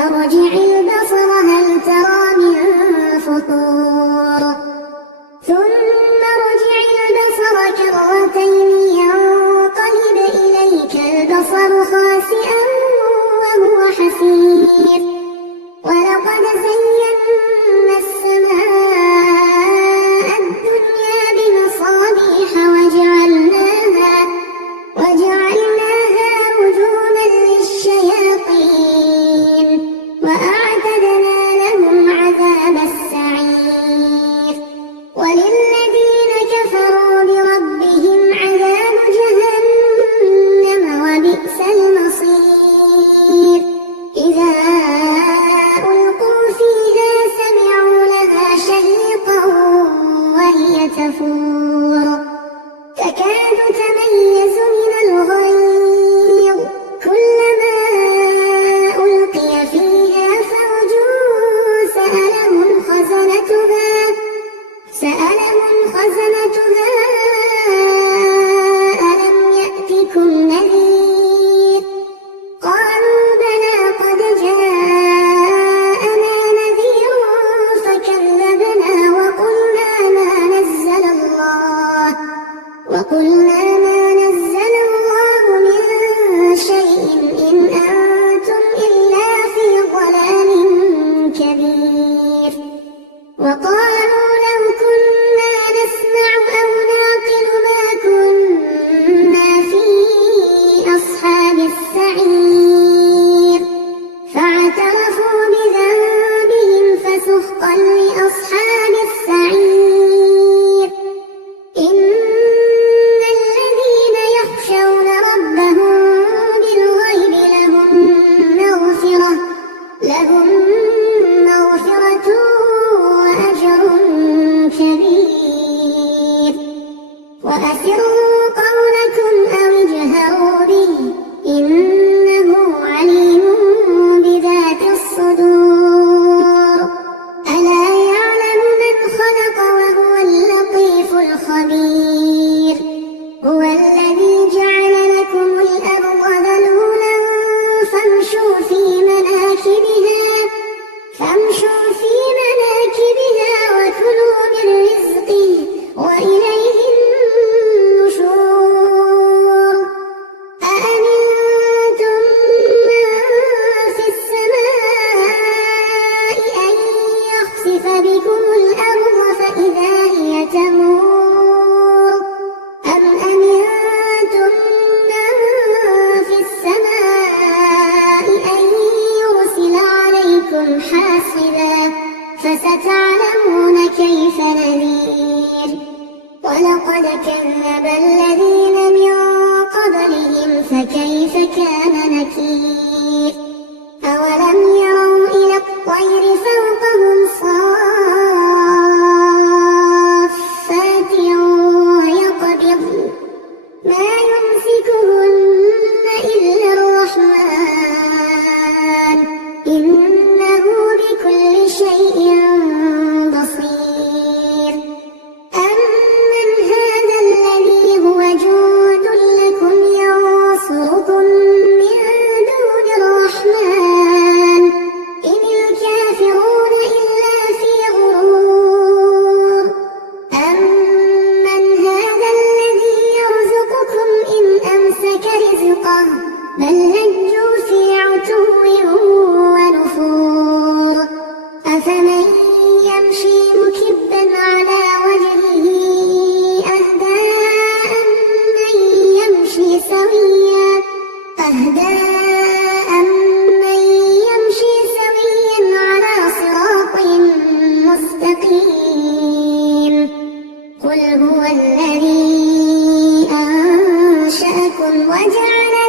فارجع البصر هل ترى من فطور ثم ارجع البصر كرتين ينقلب إليك البصر خاسئا وهو حسير ولقد زينا السماء الدنيا بمصابيح وجعلناها رجوما للشياطين وأعتدنا لهم عذاب السعير وللذين كفروا بربهم عذاب جهنم وبئس المصير إذا ألقوا فيها سمعوا لها شهيقا وهي تفور تكاد تميز من الغيظ كلما ألقي فيها فوج سألهم خزنتها ألم يأتكم نذير قالوا بلى قد جاءنا نذير فكذبنا وقلنا ما نزل الله من شيء إن أنتم إلا في ضلال كبير وقالوا لو كنا نسمع أو نعقل ما كنا في أصحاب السعير فاعترفوا بذنبهم فسحقا لأصحاب السعير إن الذين يخشون ربهم بالغيب لهم مغفرة وأجر كبير وأسروا قولكم أو اجهروا به إنه عليم بذات الصدور ألا يعلم من خلق وهو اللطيف الخبير هو الذي جعل لكم الأرض ذلولا فامشوا في مناكبها وكلوا من رزقه وإليه النشور أأمنتم من في السماء أن يخسف بكم الأرض فإذا هي تمور أم أمنتم من في السماء أن يرسل عليكم حاصبا فستعلمون كيف نذير ولقد كذب الذين من قبلهم فكيف كان نكير أولم يروا إلى الطير فوقهم صافات ويقبضن ما يمسكهن إلا الرحمن إنه بكل شيء بصير أمن هذا الذي هو جند لكم ينصركم من دون الرحمن إن الكافرون إلا في غرور أمن هذا الذي يرزقكم إن أمسك رزقه بل لجوا في عتو ونفور أفمن يمشي مكبا على وجهه أهدى أمن يمشي سويا على صراط مستقيم قل هو الذي أنشأكم وجعل